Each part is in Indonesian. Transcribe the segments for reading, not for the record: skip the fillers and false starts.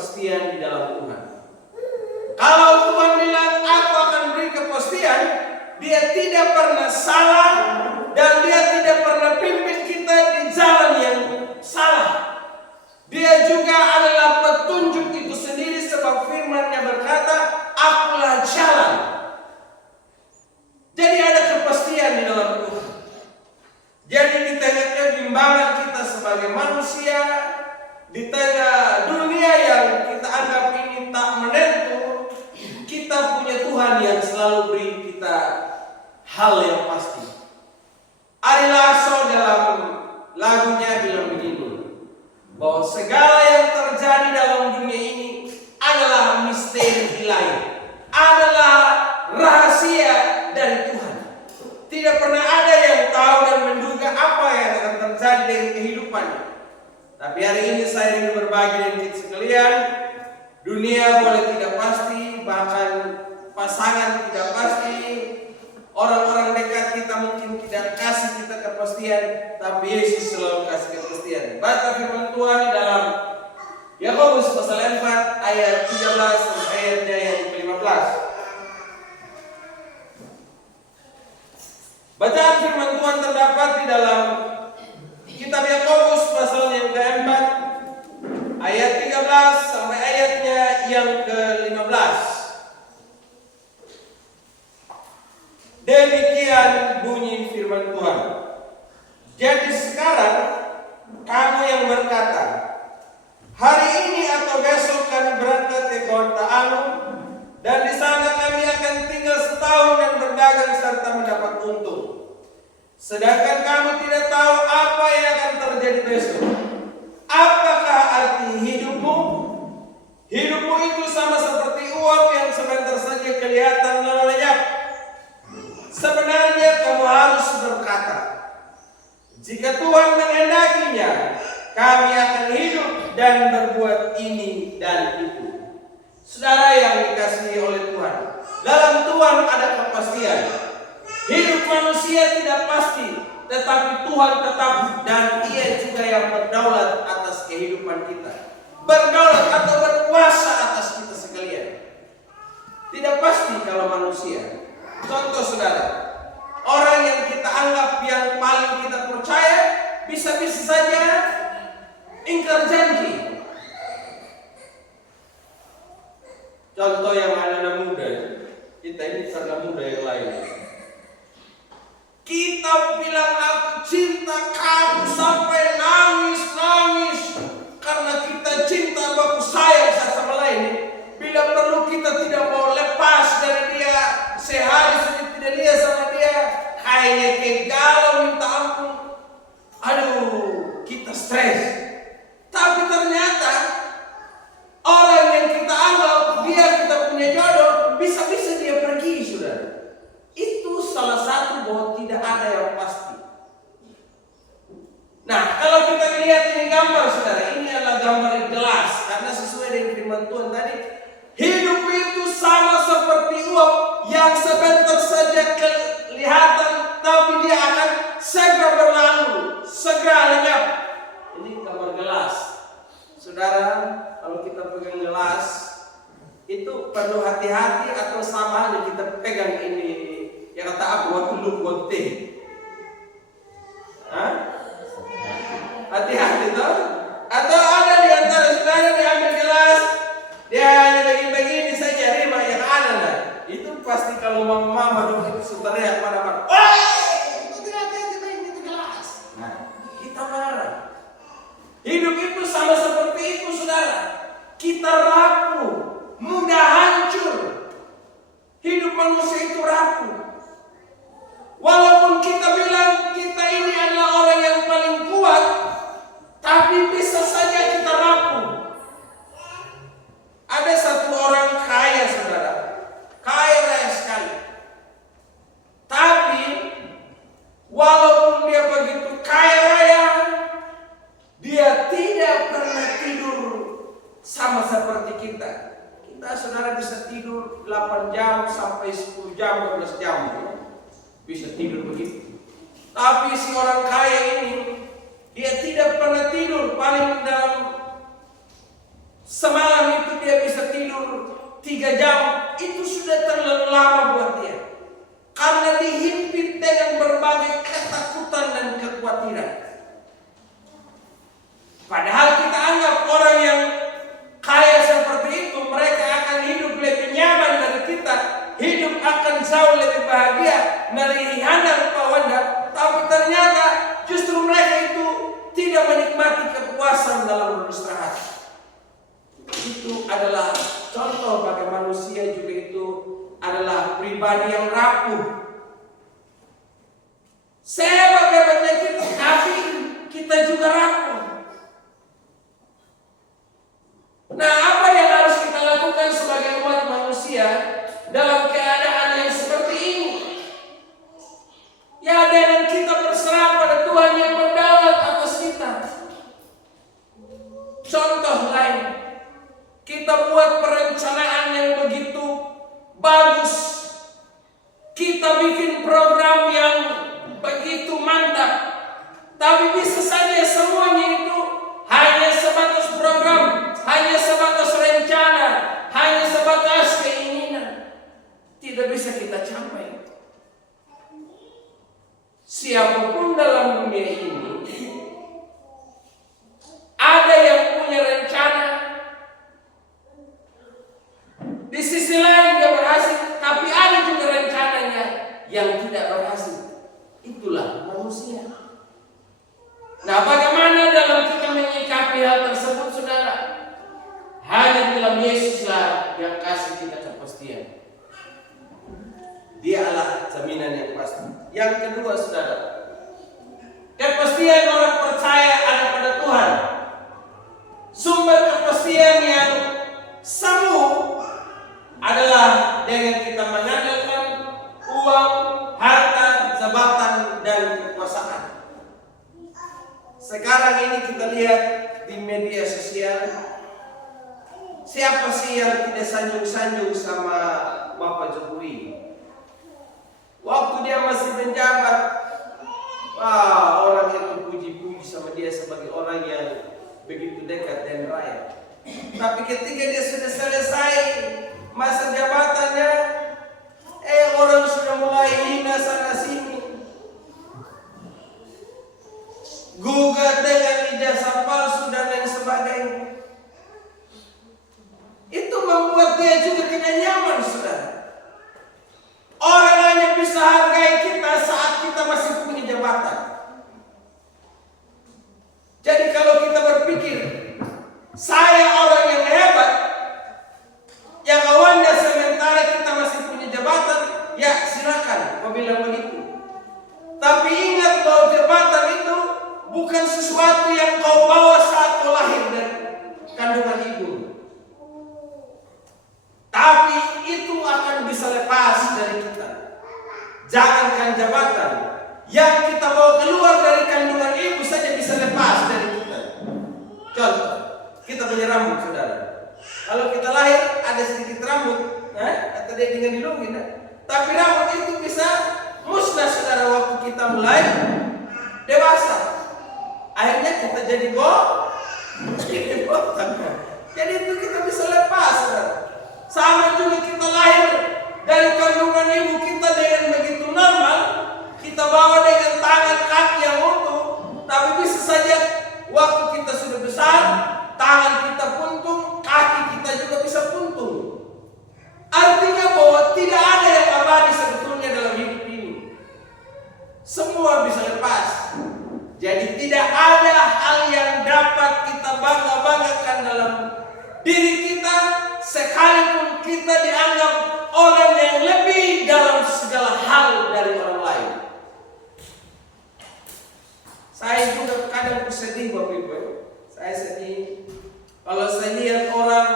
kepastian di dalam Tuhan. Kalau Tuhan bilang aku akan beri kepastian, Dia tidak pernah salah dan Dia tidak pernah pimpin kita di jalan yang salah. Dia juga adalah petunjuk itu sendiri, sebab firman-Nya berkata, akulah jalan. Jadi ada kepastian di dalam Tuhan. Jadi di tengah kebimbangan kita sebagai manusia, di tengah dunia yang kita anggap ini tak menentu, kita punya Tuhan yang selalu beri kita hal yang pasti. Ari Lasso dalam lagunya bilang begini, bahwa segala yang terjadi dalam dunia ini adalah misteri ilahi, adalah rahasia dari Tuhan. Tidak pernah ada yang tahu dan menduga apa yang akan terjadi dengan kehidupannya. Tapi hari ini saya ingin berbagi dengan kita sekalian, dunia boleh tidak pasti, bahkan pasangan tidak pasti, orang-orang dekat kita mungkin tidak kasih kita kepastian, tapi Yesus selalu kasih kepastian. Baca firman Tuhan dalam Yakobus pasal 4 ayat 13 sampai ayatnya yang ke-15. Bacaan firman Tuhan terdapat di dalam kitab Yakobus pasal yang ke-4 ayat 13 sampai ayatnya yang ke-15. Demikian bunyi firman Tuhan. Jadi sekarang kamu yang berkata, hari ini atau besok kami berangkat ke kota Anu, dan di sana kami akan tinggal setahun dan berdagang serta mendapat untung. Sedangkan kamu tidak tahu apa yang akan terjadi besok. Apakah arti hidupmu? Hidupmu itu sama seperti uap yang sebentar saja kelihatan lalu lenyap. Sebenarnya kamu harus berkata, jika Tuhan menghendakinya, kami akan hidup dan berbuat ini dan itu. Saudara yang dikasihi oleh Tuhan, dalam Tuhan ada kepastian. Hidup manusia tidak pasti, tetapi Tuhan tetap, dan Ia juga yang berdaulat atas kehidupan kita, berdaulat atau berkuasa atas kita sekalian. Tidak pasti kalau manusia. Contoh saudara, orang yang kita anggap yang paling kita percaya, bisa-bisa saja ingkar janji. Contoh yang anak-anak muda, kita ini karena muda yang lain. Kita bilang aku cinta kamu sampai nangis-nangis karena kita cinta, aku sayang satu sama lain. Bila perlu kita tidak mau lepas dari dia, sehari saja tidak dia sama dia, kayaknya kayak galau minta ampun. Aduh, kita stres. Tapi ternyata orang yang kita anggap dia kita punya jodoh, bisa-bisa dia pergi, saudara. Itu salah satu bahwa tidak ada yang pasti. Nah, kalau kita lihat ini gambar, saudara, ini adalah gambar yang jelas karena sesuai dengan firman Tuhan tadi. Hidup itu sama seperti uap yang sebentar saja kelihatan, tapi dia akan segera berlalu, segera lenyap. Ini gambar gelas. Saudara, kalau kita pegang gelas, itu perlu hati-hati atau sama halnya kita pegang ini yang kata aku waktu lu buat teh. Hati-hati toh. Atau ada di antara saudara diambil gelas, dia hanya begini saja, rima yang ada. Itu pasti kalau mama dulu itu saudaranya pada-pada, hati-hati main itu gelas. Nah, kita marah. Hidup itu sama seperti itu, saudara. Kita rapuh, mudah hancur. Hidup manusia itu rapuh. Walaupun kita bilang kita ini adalah orang yang paling kuat, tapi bisa saja kita rapuh. Ada satu orang kaya, saudara, kaya raya sekali. Tapi walaupun dia begitu kaya raya, dia tidak pernah tidur sama seperti kita. Kita, saudara, bisa tidur 8 jam sampai 10 jam, 12 jam. Bisa tidur begitu. Tapi si orang kaya ini, dia tidak pernah tidur. Paling dalam semalam tidur 3 jam itu sudah terlalu lama buat dia. Karena dihimpit dengan berbagai ketakutan dan kekhawatiran. Padahal kita anggap orang yang kaya seperti itu, mereka akan hidup lebih nyaman dari kita, hidup akan jauh lebih bahagia dari handang pawanda. Tapi ternyata justru mereka itu tidak menikmati kepuasan dalam beristirahat. Itu adalah contoh bagi manusia juga itu adalah pribadi yang rapuh. Sebagaimana kita, tapi kita juga rapuh. Nah, apa yang harus kita lakukan sebagai umat manusia dalam keadaan yang seperti ini? Ya, dengan kita berserah pada Tuhan yang berdaulat atas kita. Contoh lain, kita buat perencanaan yang begitu bagus. Kita bikin program yang begitu mantap. Tapi bisa saja semuanya itu hanya sebatas program, hanya sebatas rencana, hanya sebatas keinginan. Tidak bisa kita capai. Siapapun dalam dunia ini, ada yang punya rencana. Di sisi lain dia berhasil, tapi ada juga rencananya yang tidak berhasil. Itulah manusia. Nah, bagaimana dalam kita menyikapi hal tersebut, saudara? Hanya dalam Yesuslah yang kasih kita kepastian. Dialah jaminan yang pasti. Yang kedua, saudara, kepastian orang percaya ada pada Tuhan. Sumber kepastian yang semu adalah dengan kita mengandalkan uang, harta, jabatan, dan kekuasaan. Sekarang ini kita lihat di media sosial, siapa sih yang tidak sanjung-sanjung sama Bapak Jokowi? Waktu dia masih menjabat, orang itu puji-puji sama dia sebagai orang yang begitu dekat dengan rakyat. Tapi ketika dia sudah selesai masa jabatannya, orang sudah mulai hina sana sini, gugat dengan ijazah palsu dan lain sebagainya. Itu membuat dia juga tidak nyaman, saudara. Orang hanya bisa hargai kita saat kita masih punya jabatan. Jadi kalau kita berpikir saya orang yang hebat, yang awalnya sementara kita masih punya jabatan, ya silakan kau bilang begitu. Tapi ingat bahwa jabatan itu bukan sesuatu yang kau bawa saat kau lahir dari kandungan ibu. Tapi itu akan bisa lepas dari kita. Jangankan jabatan, yang kita bawa keluar dari kandungan ibu saja bisa lepas dari kita. Contoh, kita punya rambut, saudara. Kalau kita lahir ada sedikit rambut, atau dia dengan dilungin, tapi rambut itu bisa musnah, saudara, waktu kita mulai dewasa. Akhirnya kita jadi botak. Jadi itu kita bisa lepas, saudara. Sama juga kita lahir dari kandungan ibu kita dengan begitu normal, kita bawa dengan tangan kaki yang utuh, tapi bisa saja waktu kita sudah besar, tangan kita puntung, kaki kita juga bisa puntung. Artinya bahwa tidak ada yang abadi sebetulnya dalam hidup ini. Semua bisa lepas. Jadi tidak ada hal yang dapat kita bangga-banggakan dalam diri kita, sekalipun kita dianggap orang yang lebih dalam segala hal dari orang lain. Saya juga kadang sedih, Bapak Ibu. Saya sedih kalau saya lihat orang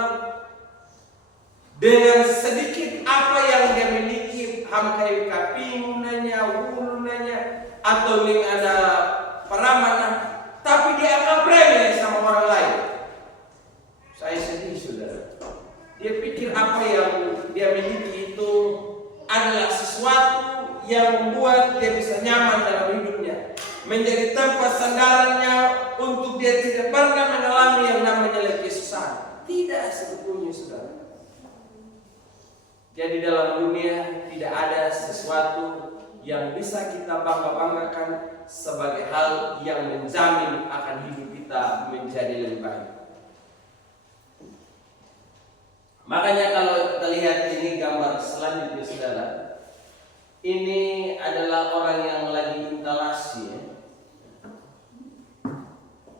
dengan sedikit apa yang dia miliki, hamkai kapingunanya, wulunanya, atau yang ada peramana, tapi dia anggap remeh sama orang lain. Saya sedih, saudara. Dia pikir apa yang dia miliki itu adalah sesuatu yang membuat dia bisa nyaman dalam hidupnya, menjadi tempat sandarannya untuk dia tidak pernah mengalami yang namanya kesusahan. Tidak sebetulnya, saudara. Jadi dalam dunia tidak ada sesuatu yang bisa kita bangga-banggakan sebagai hal yang menjamin akan hidup kita menjadi lebih baik. Makanya kalau kita lihat ini gambar selanjutnya saudara, ini adalah orang yang lagi instalasi ya.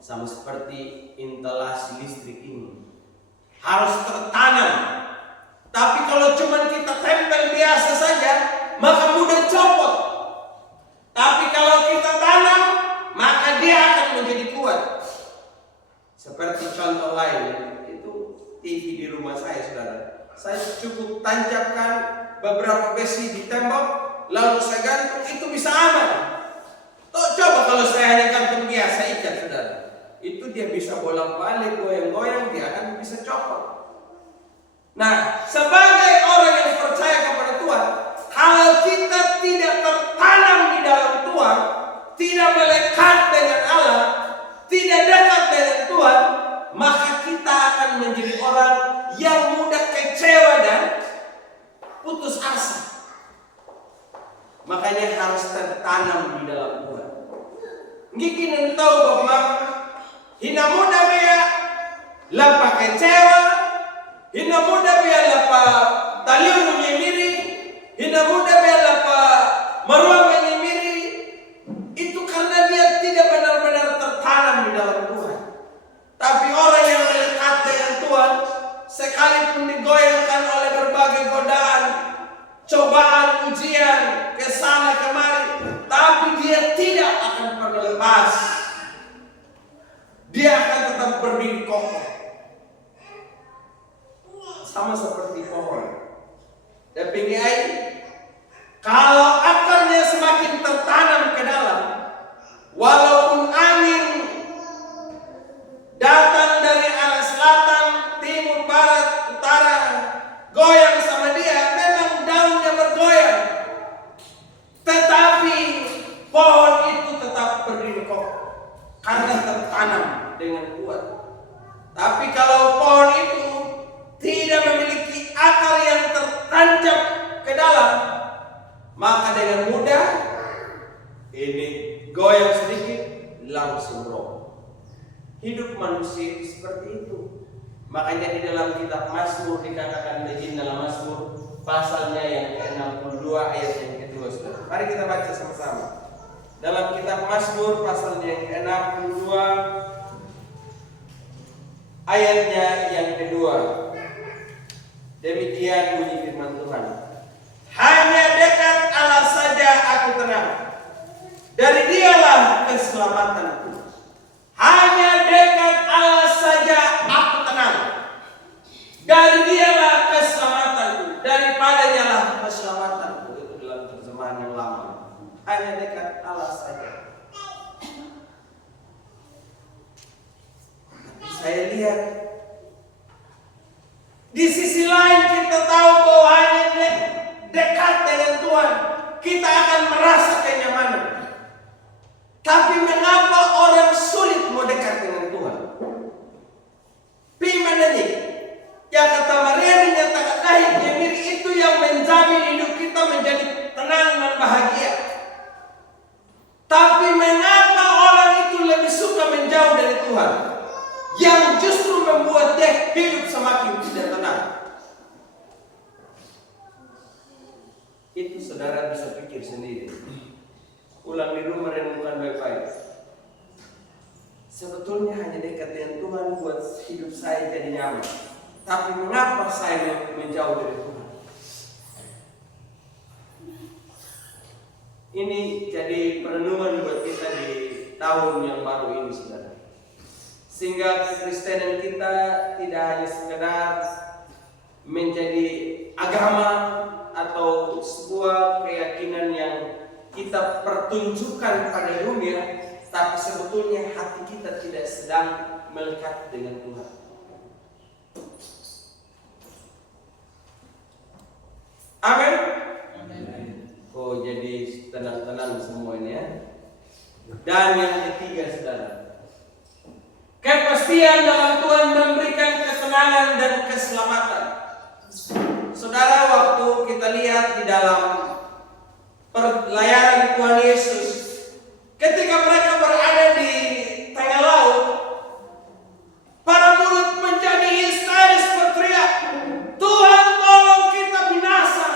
Sama seperti instalasi listrik ini. Harus tertanam. Tapi kalau cuma kita tempel biasa saja, maka mudah copot. Tapi kalau kita tanam, maka dia akan menjadi kuat. Seperti contoh lain, itu TV di rumah saya saudara. Saya cukup tancapkan beberapa besi di tembok, lalu saya gantung, itu bisa aman. Coba kalau saya hanya gantung biasa ikat saudara, itu dia bisa bolak-balik, goyang-goyang, dia akan bisa copot. Nah, sebagai orang yang percaya kepada Tuhan, kalau kita tidak tertanam di dalam Tuhan, tidak melekat dengan Allah, tidak dekat dengan Tuhan, maka kita akan menjadi orang yang mudah kecewa dan putus asa. Makanya harus tertanam di dalam Tuhan. Gini tahu Bapak, hina muda bea lapa kecewa, hina muda bea lapa taliun menyemiri, hina muda bea lapa maruang menyemiri. Itu karena dia tidak benar-benar tertanam di dalam Tuhan. Tapi orang yang melekat dengan Tuhan, sekalipun digoyangkan oleh berbagai godaan, cobaan, ujian, kesana kemari, tapi dia tidak akan pernah lepas. Dia akan tetap berdiri kokoh. Sama seperti pohon. Dan pinggir air, kalau akarnya semakin tertanam ke dalam, walaupun angin datang dari arah selatan, timur, barat, utara, goyang sama dia, memang daunnya bergoyang. Tetapi pohon itu tetap berdiri kokoh karena tertanam dengan kuat. Tapi kalau pohon itu tidak memiliki akar yang tertancap ke dalam, maka dengan mudah ini goyang sedikit langsung roboh. Hidup manusia seperti itu. Makanya di dalam kitab Mazmur dikatakan begini dalam Mazmur pasalnya yang ke-62 ayat yang kedua. Mari kita baca sama-sama. Dalam kitab Mazmur pasalnya yang ke-62 ayatnya yang kedua. Demikian bunyi firman Tuhan. Hanya dekat Allah saja aku tenang. Dari dialah keselamatanku. Hanya dekat Allah saja aku tenang. Dari dialah keselamatanku. Daripadanya lah keselamatanku. Itu dalam terjemahan yang lama. Hanya dekat Allah saja. Saya lihat di sisi lain kita tahu bahwa hanya dekat dengan Tuhan kita akan merasa kenyamanan. Tapi mengapa orang sulit mau dekat dengan Tuhan? Pimananya, ya kata Maria dinyatakan lahir Jemir itu yang menjamin hidup kita menjadi tenang dan bahagia. Tapi mengapa orang itu lebih suka menjauh dari Tuhan? Yang justru membuat dia hidup semakin tidak tenang. Itu saudara bisa pikir sendiri. Ulang di rumah renungkan baik-baik. Sebetulnya hanya dekat dengan Tuhan buat hidup saya jadi nyaman. Tapi mengapa saya menjauh dari Tuhan? Ini jadi perenungan buat kita di tahun yang baru ini saudara. Sehingga kekristenan kita tidak hanya sekedar menjadi agama atau sebuah keyakinan yang kita pertunjukkan pada dunia, tapi sebetulnya hati kita tidak sedang melekat dengan Tuhan. Amin. Oh, jadi tenang-tenang semuanya. Dan yang ketiga saudara, kepastian dalam Tuhan memberikan ketenangan dan keselamatan. Saudara, waktu pelayanan Tuhan Yesus, ketika mereka berada di tengah laut, para murid menjadi histeris berteriak, "Tuhan, tolong kita binasa."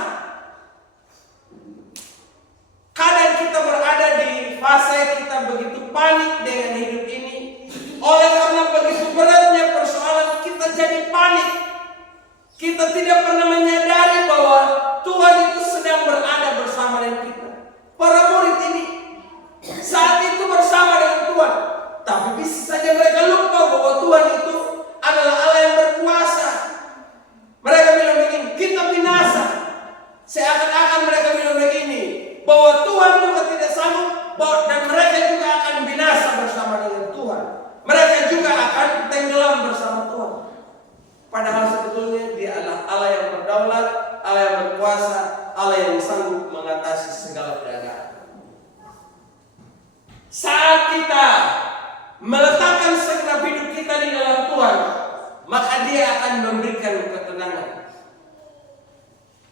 Kadang kita berada di fase kita begitu panik dengan hidup ini. Oleh karena begitu beratnya persoalan, kita jadi panik. Kita tidak pernah menyadari bahwa Tuhan itu sedang berada bersama dengan kita. Para murid ini saat itu bersama dengan Tuhan, tapi bisa saja mereka lupa bahwa Tuhan itu adalah Allah yang berkuasa. Mereka bilang begini, "Kita binasa." Seakan-akan mereka bilang begini, bahwa Tuhan juga tidak sanggup, dan mereka juga akan binasa bersama dengan Tuhan. Mereka juga akan tenggelam bersama Tuhan. Padahal sebetulnya Dia adalah Allah yang berdaulat, Allah yang berkuasa, Allah yang sanggup mengatasi segala keadaan. Saat kita meletakkan segenap hidup kita di dalam Tuhan, maka Dia akan memberikan ketenangan.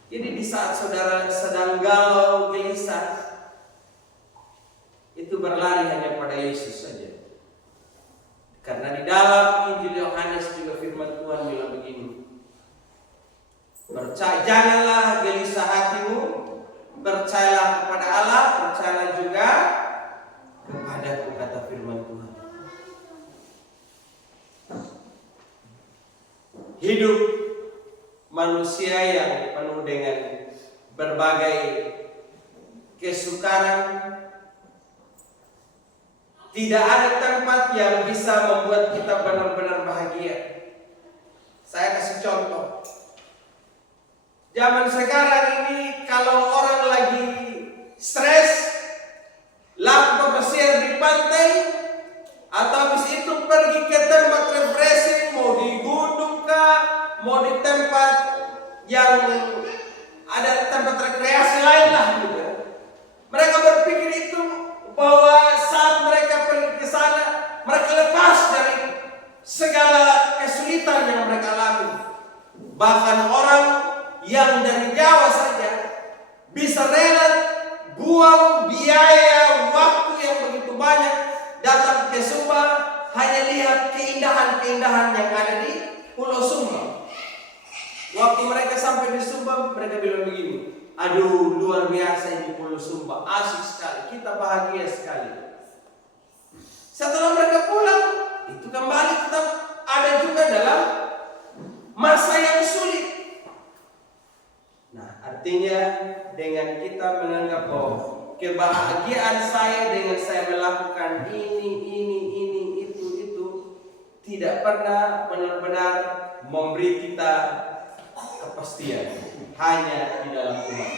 Jadi di saat saudara sedang galau, gelisah, itu berlari hanya pada Yesus saja. Karena di dalam Injil Yohanes juga firman Tuhan bilang begini, "Janganlah gelisah hatimu, percayalah kepada Allah, percayalah juga kepadaku," kata firman Tuhan. Hidup manusia yang penuh dengan berbagai kesukaran, tidak ada tempat yang bisa membuat kita benar-benar bahagia. Saya kasih contoh. Zaman sekarang ini kalau orang lagi stres, laku bersiar di pantai, atau habis itu pergi ke tempat refreshing, mau di gunung kah, mau di tempat yang ada tempat rekreasi lain lah gitu. Mereka berpikir itu bahwa saat mereka pergi ke sana, mereka lepas dari segala kesulitan yang mereka alami. Bahkan orang yang dari Jawa saja bisa rela buang biaya waktu yang begitu banyak datang ke Sumba hanya lihat keindahan-keindahan yang ada di Pulau Sumba. Waktu mereka sampai di Sumba, mereka bilang begini, "Aduh, luar biasa ini Pulau Sumba, asik sekali, kita bahagia sekali." Setelah mereka pulang, itu kembali tetap ada juga dalam masa yang sulit. Nah, artinya dengan kita menganggap bahwa kebahagiaan saya dengan saya melakukan ini, itu tidak pernah benar-benar memberi kita kepastian, hanya di dalam Tuhan.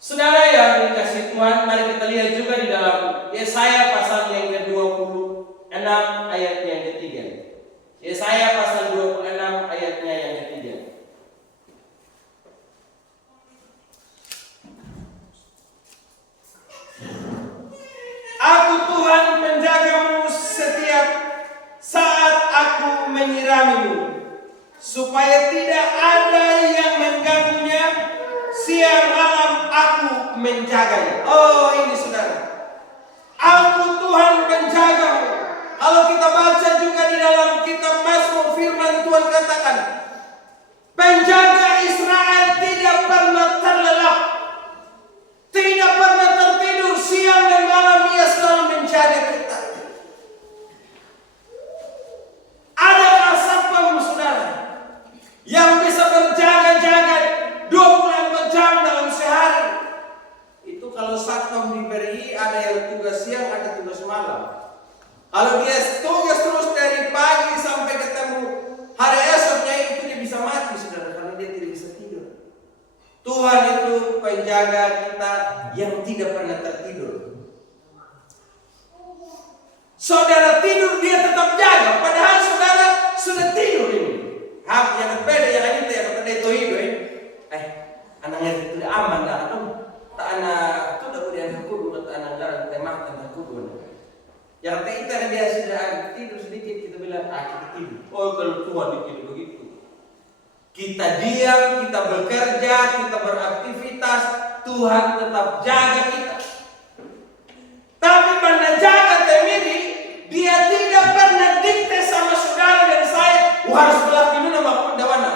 Saudara yang dikasihi Tuhan, mari kita lihat juga di dalam Yesaya pasal yang ke-26 ayatnya yang ketiga. Yesaya pasal 26 ayatnya yang ketiga. "Aku Tuhan penjagamu setiap saat aku menyiramimu, supaya tidak ada yang mengganggunya, siang malam aku menjaganya." Oh, ini saudara, "Aku Tuhan penjagamu." Kalau kita baca juga di dalam kitab Mazmur, firman Tuhan katakan, penjaga Israel tidak pernah terlelap, tidak pernah tertidur, siang dan malam Ia selalu menjaga kita. Adakah satpam saudara yang bisa berjaga-jaga 24 jam dalam sehari? Itu kalau satpam diberi, ada yang tugas siang, ada tugas malam. Kalau dia tugas terus dari pagi sampai ketemu hari esoknya, itu dia bisa mati saudara, karena dia tidak bisa tidur. Tuhan itu penjaga kita yang tidak pernah tertidur. Saudara tidur, dia tetap jaga, padahal saudara sudah tidur ini. Yang beda yang itu yang kata itu hidup. Anaknya itu aman dah, tak anak tu dah boleh aku dulu, tak anak darah temah tak aku dulu. Yang kita dia sudah tidur sedikit, kita bilang kita tidur. Oh, kalau Tuhan itu begitu. Kita diam, kita bekerja, kita beraktivitas, Tuhan tetap jaga kita. Tapi pada jaga temiri, dia tidak pernah dikte sama saudara dan saya, harus berlaku nama pendawana.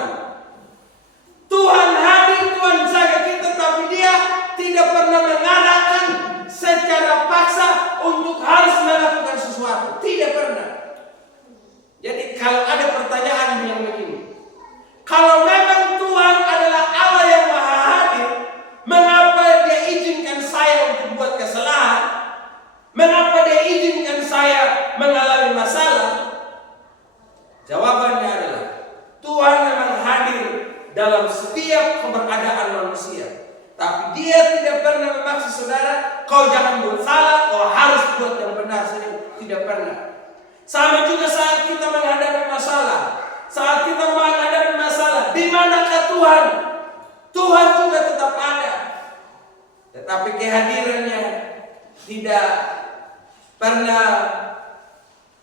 Tuhan hadir, Tuhan jaga kita, tapi dia tidak pernah mengarahkan secara paksa untuk harus melakukan sesuatu. Tidak pernah. Jadi kalau ada pertanyaan yang begini, kalau memang Tuhan adalah Allah yang maha hadir, mengapa dia izinkan saya untuk buat kesalahan? Mengapa dia izinkan saya mengalami masalah? Jawabannya adalah Tuhan memang hadir dalam setiap keberadaan manusia. Tapi dia tidak pernah memaksa saudara, kau jangan buat salah, kau harus buat yang benar saja. Tidak pernah. Sama juga saat kita menghadapi masalah. Saat kita menghadapi masalah, di manakah Tuhan? Tuhan juga tetap ada. Tetapi kehadirannya tidak pernah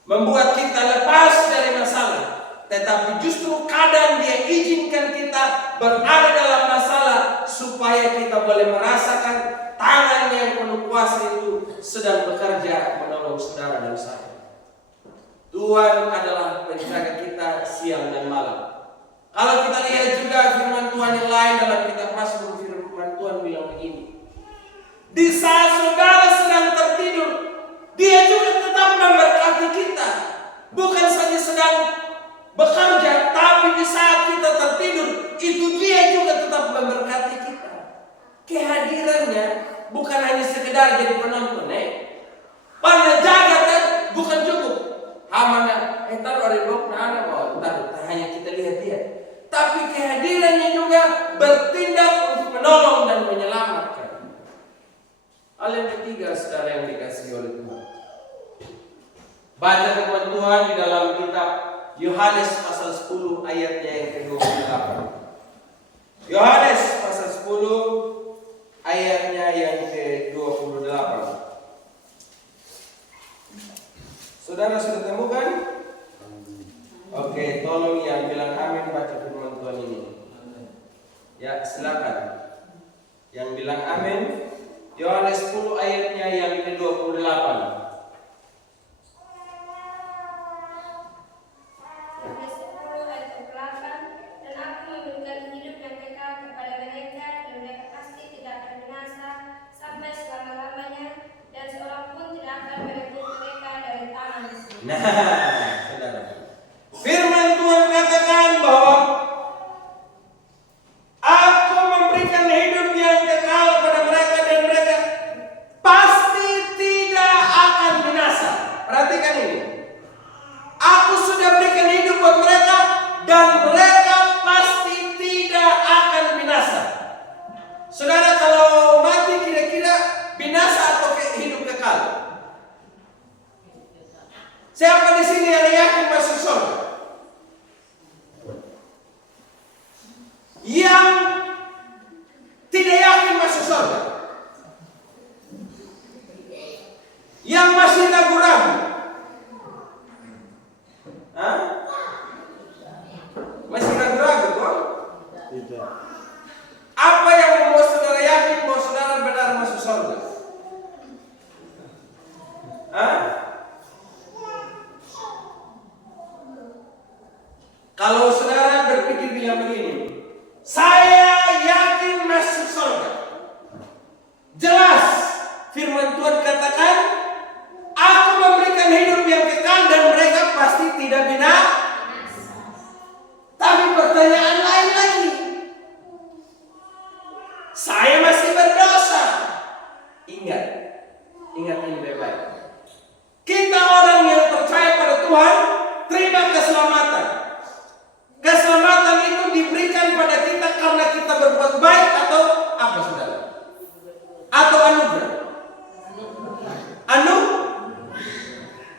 membuat kita lepas dari masalah, tetapi justru kadang dia izinkan kita berada dalam masalah supaya kita boleh merasakan tangan yang penuh kuasa itu sedang bekerja menolong saudara dan saya. Tuhan adalah penjaga kita siang dan malam. Kalau kita lihat juga firman Tuhan yang lain dalam kitab Mazmur, firman Tuhan bilang begini, di saat saudara sedang tertidur, dia juga tetap memberkati kita. Bukan saja sedang bekerja, tapi di saat kita tertidur, itu dia juga tetap memberkati kita. Kehadirannya bukan hanya sekedar jadi penonton, Pada jaga kan bukan cukup. Hamana, taruh ada blok, taruh, hanya kita lihat dia. Tapi kehadirannya juga bertindak untuk menolong dan menyelamatkan. Hal yang ketiga, saudara yang dikasihi oleh Tuhan. Baca firman Tuhan di dalam kitab Yohanes pasal 10 ayatnya yang ke-28. Yohanes pasal 10 ayatnya yang ke-28. Saudara sudah temukan? Oke, tolong yang bilang amin baca firman Tuhan ini. Ya, silakan. Yang bilang amin. Yohanes 10 ayatnya yang ke-28. Nah, saudara. Firman Tuhan katakan bahwa Aku memberikan hidup yang kekal pada mereka dan mereka pasti tidak akan binasa. Perhatikan ini. Aku sudah berikan hidup buat mereka dan mereka pasti tidak akan binasa. Saudara, kalau mati kira-kira binasa atau hidup kekal? Siapa di sini yang yakin masuk surga? Yang tidak yakin masuk surga? Yang masih ragu-ragu? Masih ragu-ragu kok? Tidak. Apa yang membuat saudara yakin bahwa saudara benar masuk surga? Kalau saudara berpikir bilang begini, saya yakin masuk surga. Jelas firman Tuhan katakan, aku memberikan hidup yang kekal dan mereka pasti tidak binasa. Tapi pertanyaan lain lagi, saya masih berdosa. Ingat ini baik-baik. Kita orang yang percaya pada Tuhan terima keselamatan. Keselamatan itu diberikan pada kita karena kita berbuat baik atau apa, saudara? Atau anugerah?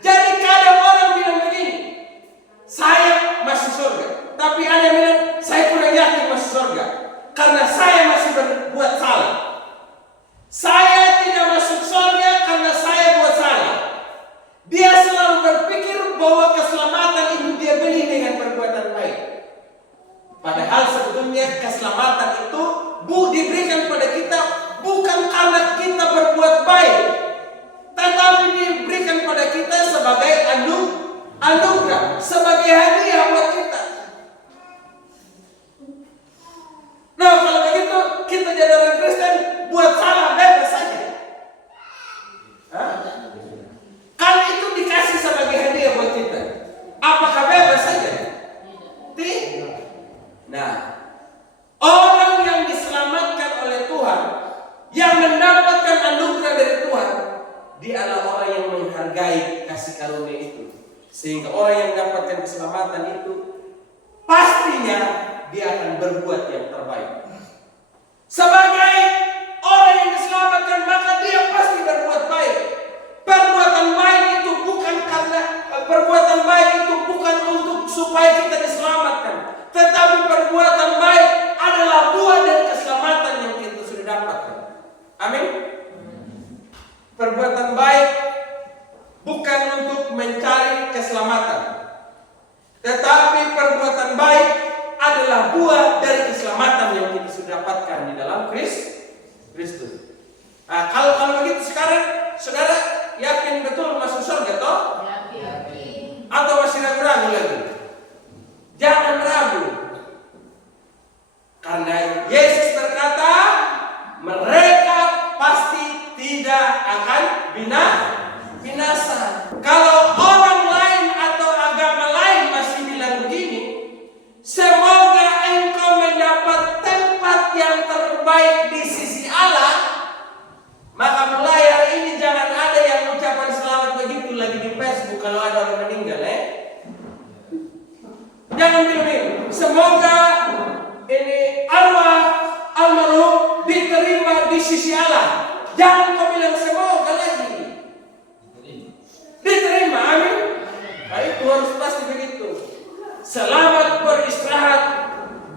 Jadi kadang orang bilang begini, saya masuk surga. Tapi ada yang bilang, saya kurang yakin masuk surga karena saya masih berbuat salah. Saya tidak masuk surga karena saya buat salah. Dia selalu berpikir bahwa keselamatan itu dia beli dengan perbuatan baik. Padahal sebetulnya keselamatan itu diberikan pada kita anugerah sebagai hadiah buat kita. Nah, kalau begitu kita jadi orang Kristen buat salah bebas saja. Hah? Kalau itu dikasih sebagai hadiah buat kita, apakah bebas saja? Tidak. Nah, orang yang diselamatkan oleh Tuhan, yang mendapatkan anugerah dari Tuhan, dia adalah orang yang menghargai kasih karunia itu. Sehingga orang yang mendapatkan keselamatan itu pastinya dia akan berbuat yang terbaik. Sebagai orang yang diselamatkan, maka dia pasti berbuat baik. Perbuatan baik itu bukan untuk supaya kita diselamatkan, tetapi perbuatan baik adalah buah dari keselamatan yang kita sudah dapatkan. Amin. Perbuatan baik bukan untuk mencari keselamatan, tetapi perbuatan baik adalah buah dari keselamatan yang kita sudah dapatkan di dalam Kristus. Nah, kalau begitu sekarang saudara yakin betul masuk surga toh? Yakin. Atau masih ragu-ragu lagi? Jangan ragu. Karena Yesus berkata, mereka pasti tidak akan binasa. Kalau orang lain atau agama lain masih bilang begini, semoga engkau mendapat tempat yang terbaik di sisi Allah, maka mulai hari ini jangan ada yang ucapan selamat begitu lagi di Facebook kalau ada orang meninggal, Jangan bilang semoga ini arwah almarhum diterima di sisi Allah. Jangan kau bilang semoga lagi. Diterima, amin. Nah, itu harus pasti begitu. Selamat beristirahat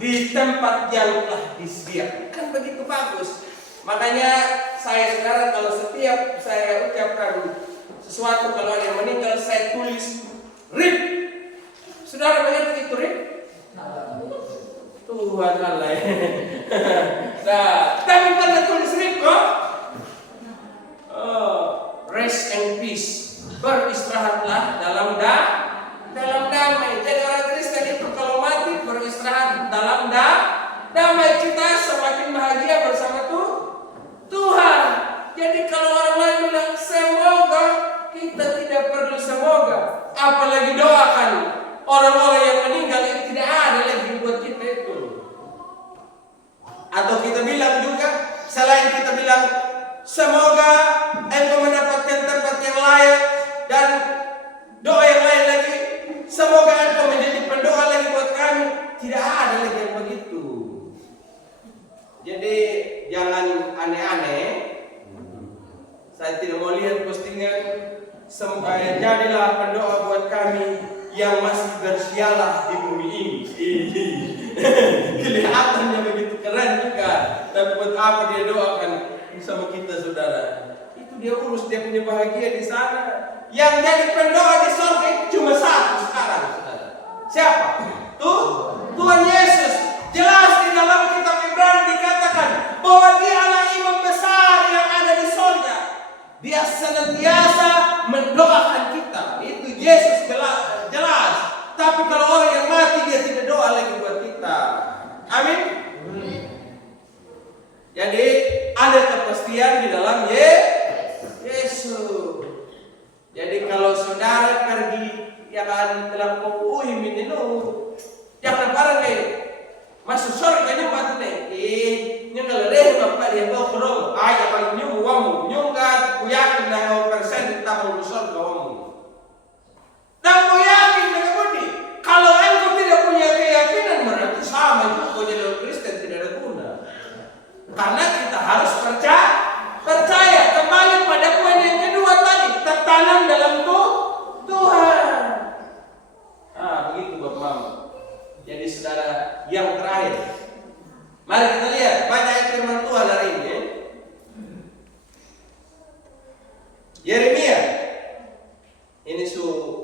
di tempat yang telah disediakan. Kan begitu bagus. Makanya saya sekarang kalau setiap saya ucapkan sesuatu, kalau ada yang meninggal, saya tulis RIP. Saudara mengerti itu RIP? Tuhan Allah. Nah, tapi pada tulis RIP kok? Rest and peace. Beristirahatlah dalam damai. Jadi orang Kristen itu kalau mati beristirahat dalam damai. Kita semakin bahagia bersama Tuhan. Jadi kalau orang lain bilang semoga, kita tidak perlu semoga. Apalagi doakan orang-orang yang meninggal itu tidak ada lagi buat kita itu. Atau kita bilang juga, selain kita bilang semoga engkau mendapatkan tempat yang layak dan doa yang lain lagi, semoga engkau menjadi pendoa lagi buat kami. Tidak ada lagi yang begitu. Jadi jangan aneh-aneh. Saya tidak mau lihat postingan jadilah pendoa buat kami yang masih bersialah di bumi ini. Kelihatannya begitu keren juga, tapi buat apa dia doakan sama kita, saudara? Itu dia urus, dia punya bahagia di sana. Yang jadi pendoa di surga cuma satu sekarang, saudara. Siapa? Tuhan Yesus. Jelas di dalam kitab Ibrani dikatakan bahwa dia adalah imam besar yang ada di surga. Dia senantiasa mendoakan kita. Itu Yesus jelas. Tapi kalau orang yang mati, dia tidak doa lagi buat kita. Amin. Jadi ada kepastian di dalam Yesus. Jadi kalau saudara pergi yang akan terlampau minum, jangan barang masuk surga ni mati ni. Nya kalau bapak dia bawa kerong, aja kalau nyung wamu, nyung kat kuyakin na persen tamu surga wamu. Dan kuyakin dengan budi. Kalau engkau tidak punya keyakinan, berarti sama juga jadi orang Kristen, tidak ada guna. Karena kita harus percaya kembali pada poin yang kedua tadi, tertanam dalam Tuhan. Begitu Bapak Mama. Jadi saudara, yang terakhir, mari kita lihat baca ayat firman Tuhan hari ini. Yeremia. Ini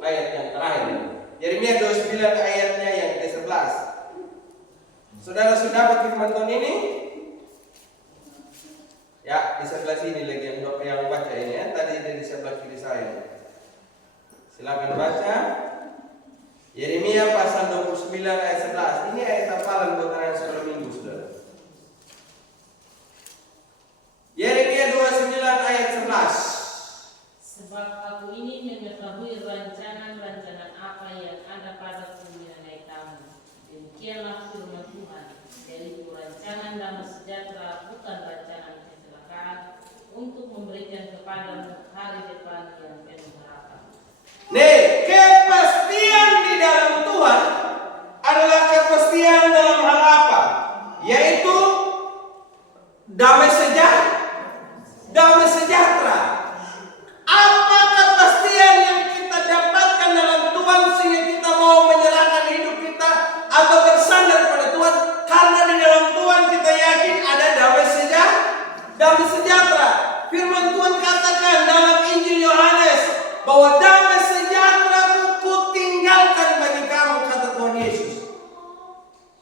ayat yang terakhir. Yeremia 29 ayatnya yang ke-11. Saudara sudah dapat firman Tuhan ini? Ya, di sebelah sini lagi yang baca ini ya. Tadi di sebelah kiri saya. Silakan baca. Yeremia pasal 29 ayat 11. Ini ayat hafalan buat anak sekolah minggu, saudara. Yeremia 29 ayat 11. Sebab aku ini mengetahui rancangan-rancangan apa yang ada padaku mengenai kamu. Demikianlah firman Tuhan, yaitu rancangan damai sejahtera, bukan rancangan kecelakaan, untuk memberikan kepadamu hari depan yang penuh harapan. Nih, kepastian di dalam Tuhan adalah kepastian dalam hal apa? Yaitu damai sejahtera. Apa kepastian yang kita dapatkan dalam Tuhan sehingga kita mau menyerahkan hidup kita atau bersandar pada Tuhan? Karena di dalam Tuhan kita yakin ada damai sejahtera. Firman Tuhan katakan dalam Injil Yohanes bahwa damai sejahtera ku tinggalkan bagi kamu, kata Tuhan Yesus.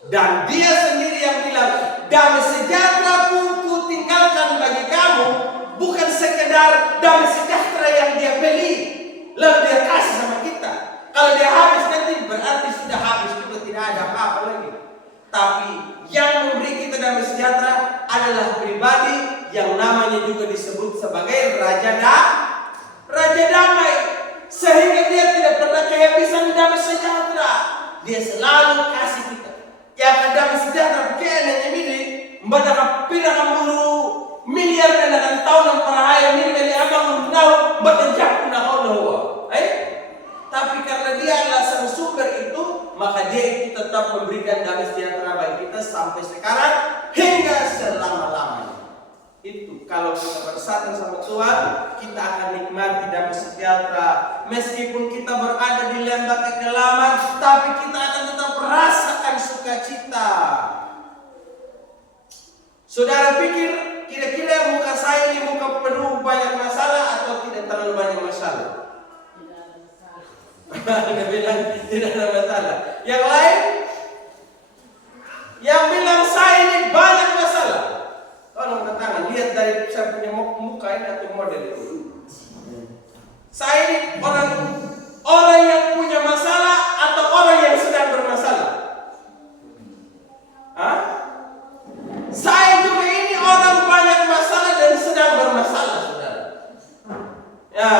Dan dia sendiri yang bilang damai sejahtera ku tinggalkan bagi kamu, bukan sekedar damai sejahtera yang dia beli lalu dia kasih sama kita. Kalau dia habis nanti berarti sudah habis juga, tidak ada apa-apa lagi. Tapi yang memberi kita damai sejahtera adalah pribadi yang namanya juga disebut sebagai Raja Damai. Sehingga dia tidak pernah kehabisan damai sejahtera. Dia selalu kasih kita. Ya damai sejahtera kayaknya ini mbak pindah bulu miliar dan tahun yang perahaya miliar abang tahu berjak nah. Tapi karena dia adalah sang sumber itu, maka dia tetap memberikan damai sejahtera bagi kita sampai sekarang hingga selama-lamanya. Itu kalau kita bersatu sama Tuhan, kita akan nikmati damai sejahtera. Meskipun kita berada di lembah kekelaman, tapi kita akan tetap merasakan sukacita. Saudara pikir kira-kira muka saya ini muka penuh banyak masalah atau tidak terlalu banyak masalah? Anda bilang tidak ada masalah. Yang lain? Yang bilang saya ini banyak masalah. Tolong angkat tangan, lihat dari saya punya muka ini atau model itu. Saya ini orang yang punya masalah atau orang yang sedang bermasalah? Hah? Saya juga ini orang banyak masalah dan sedang bermasalah, saudara. Ya,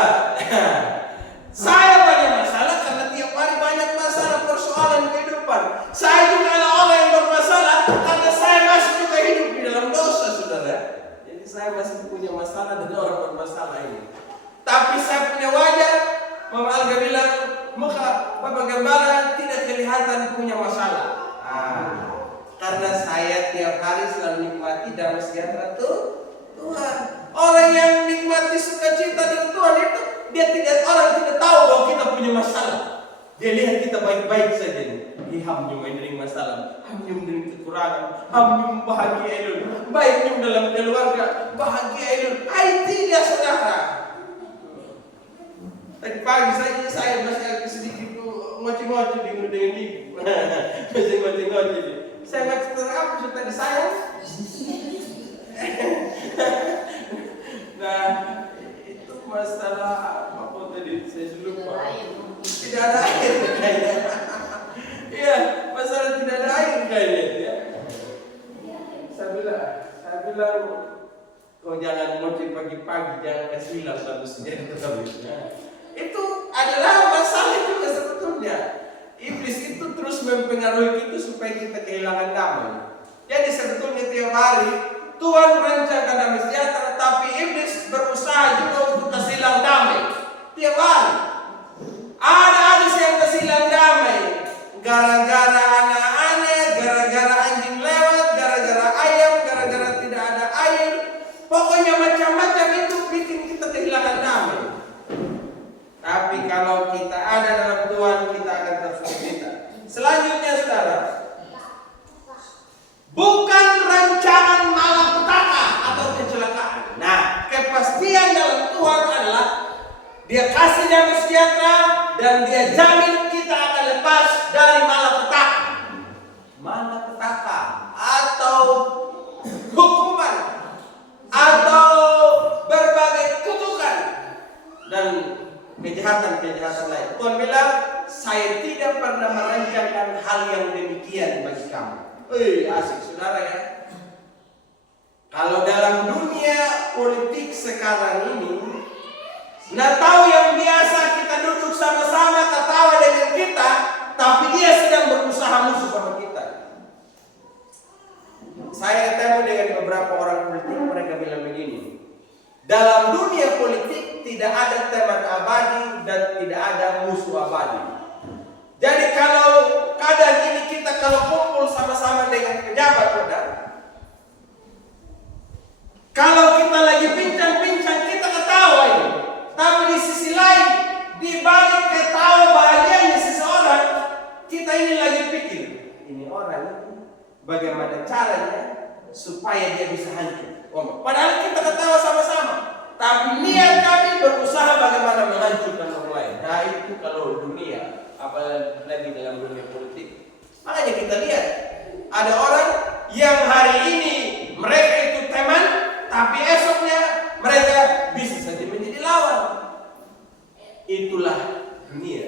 saya banyak masalah karena tiap hari banyak masalah persoalan kehidupan. Saya juga adalah orang yang bermasalah karena saya masih juga hidup di dalam dosa, saudara. Jadi saya masih punya masalah dan orang bermasalah ini. Tapi saya punya wajah, Mama Alga bilang, muka Bapak Gembala tidak kelihatan punya masalah. Karena saya tiap hari selalu nikmati damai sejahtera Tuhan. Orang yang nikmati sukacita dengan Tuhan itu orang tidak tahu bahwa kita punya masalah. Dia lihat kita baik-baik saja. Hamnyum dengan masalah, hamnyum dengan kekurangan, hamnyum bahagia elun, baiknya dalam keluarga, bahagia elun. Tidak, saudara. Tadi pagi saya masih agak sedikit ngoci-ngoci dengan ibu. Masih ngoci-ngoci. Saya nggak cerita apa sih tadi saya. Nah, itu masalah apa tadi saya lupa. Tidak ada air kayaknya. Iya, masalah tidak ada air kayaknya. Ya. Saya bilang, kau jangan ngoci pagi-pagi, jangan kasih hilang bagusnya. Itu adalah masalah juga sebetulnya. Iblis itu terus mempengaruhi kita supaya kita kehilangan damai. Jadi sebetulnya tiap hari Tuhan merancangkan damai sejahtera, tapi iblis berusaha juga untuk kasih hilang damai. Tiap hari ada yang kasih hilang damai, gara-gara anak-anak, gara-gara anjing lewat, gara-gara ayam, gara-gara tidak ada air. Pokoknya macam-macam itu bikin kita kehilangan damai. Tapi kalau kita ada dalam Tuhan, kita akan tersukacita. Selanjutnya, saudara, bukan rancangan malapetaka atau kecelakaan. Nah, kepastian dalam Tuhan adalah Dia kasih damai sejahtera dan Dia jamin kita akan lepas dari malapetaka. kepastian bagi kamu. Asik saudara ya. Kalau dalam dunia politik sekarang ini, nah tahu yang biasa kita duduk sama-sama ketawa dengan kita, tapi dia sedang berusaha musuh sama kita. Saya ketemu dengan beberapa orang politik, mereka bilang begini, dalam dunia politik tidak ada teman abadi dan tidak ada musuh abadi. Jadi kalau kadang ini kita kalau kumpul sama-sama dengan pejabat, saudara, kalau kita lagi bincang-bincang kita ketawa ini, tapi di sisi lain di balik ketawa bahagianya seseorang, kita ini lagi pikir ini orang ini bagaimana caranya supaya dia bisa hancur. Padahal kita ketawa sama-sama, tapi niat kami berusaha bagaimana menghancurkan orang lain. Nah itu kalau dunia, apalagi dalam dunia politik. Makanya kita lihat ada orang yang hari ini mereka itu teman, tapi esoknya mereka bisa saja menjadi lawan. Itulah dunia.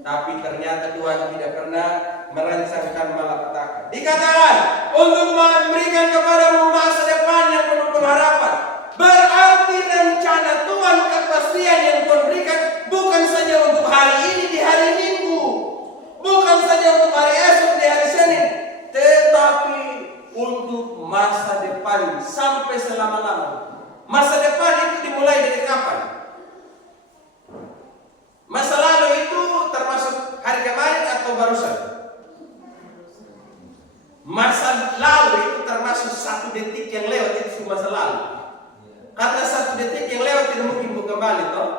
Tapi ternyata Tuhan tidak pernah merancangkan malapetaka. Dikatakan untuk memberikan kepadamu masa depan yang penuh pengharapan. Berarti rencana Tuhan, kepastian yang Tuhan berikan bukan saja untuk hari ini di hari Minggu, bukan saja untuk hari esok di hari Senin, tetapi untuk masa depan sampai selama-lamanya. Masa depan itu dimulai dari kapan? Masa lalu itu termasuk hari kemarin atau barusan? Masa lalu itu termasuk 1 detik yang lewat, itu masa lalu. Karena 1 detik yang lewat tidak mungkin kembali, toh.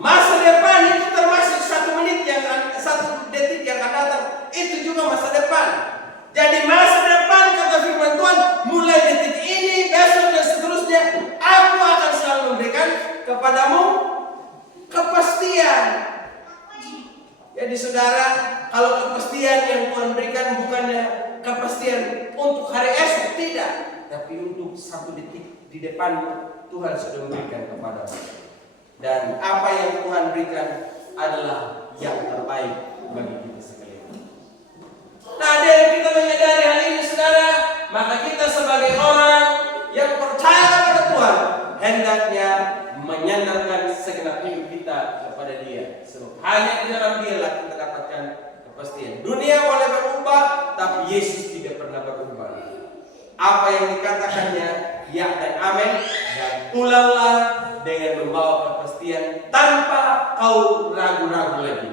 Masa depan itu termasuk 1 menit yang 1 detik yang akan datang, itu juga masa depan. Jadi masa depan kata firman Tuhan, mulai detik ini, besok dan seterusnya, aku akan selalu memberikan kepadamu kepastian. Jadi saudara, kalau kepastian yang Tuhan berikan bukannya kepastian untuk hari esok, tidak, tapi untuk 1 detik di depanmu Tuhan sudah memberikan kepadamu. Dan apa yang Tuhan berikan adalah yang terbaik bagi kita sekalian. Nah, dari kita menyadari hal ini saudara, maka kita sebagai orang yang percaya kepada Tuhan hendaknya menyandarkan segenap hidup kita kepada Dia. Sebab hanya di dalam Dialah kita dapatkan kepastian. Dunia boleh berubah, tapi Yesus tidak pernah berubah. Apa yang dikatakannya ya dan amin, dan pulanglah dengan membawa kepastian tanpa kau ragu-ragu lagi.